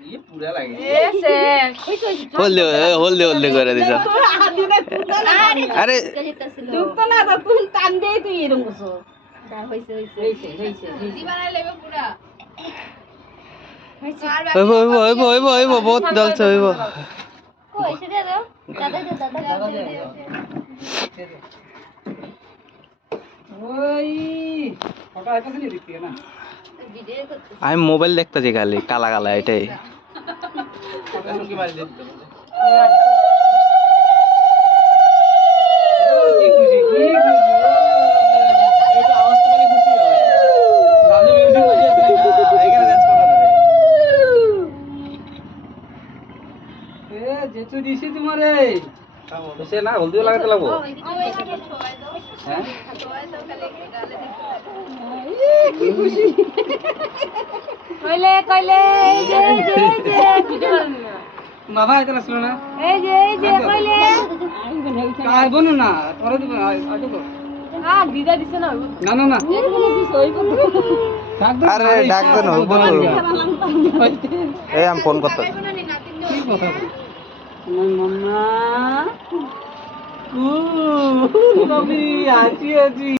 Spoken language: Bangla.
ये पूरा लगे হলদে করে দিছ আরে দুঃখ না তো তুই টান দেই তুই এরকম করছো হইছে হইব বহুত জলছে হইব ওই ফটো আইতাছে নি দেখতে না আমি মোবাইল দেখতেছি খালি কালা কালা এটাই ফটো কি মারি দিতে যেচু দিছি তোমারে সে না হলদি লাগাতে লাগবো হ্যাঁ কি খুশি কইলে এই যে বাবা এটা আসলো না এই যে কইলে কাই বনো না পরে দিব আইতো তো দিদা দিছে না না না না আরে ডাক দেন হইব এই আমি ফোন করতে কি কথা মাম্মা ও কবি আছি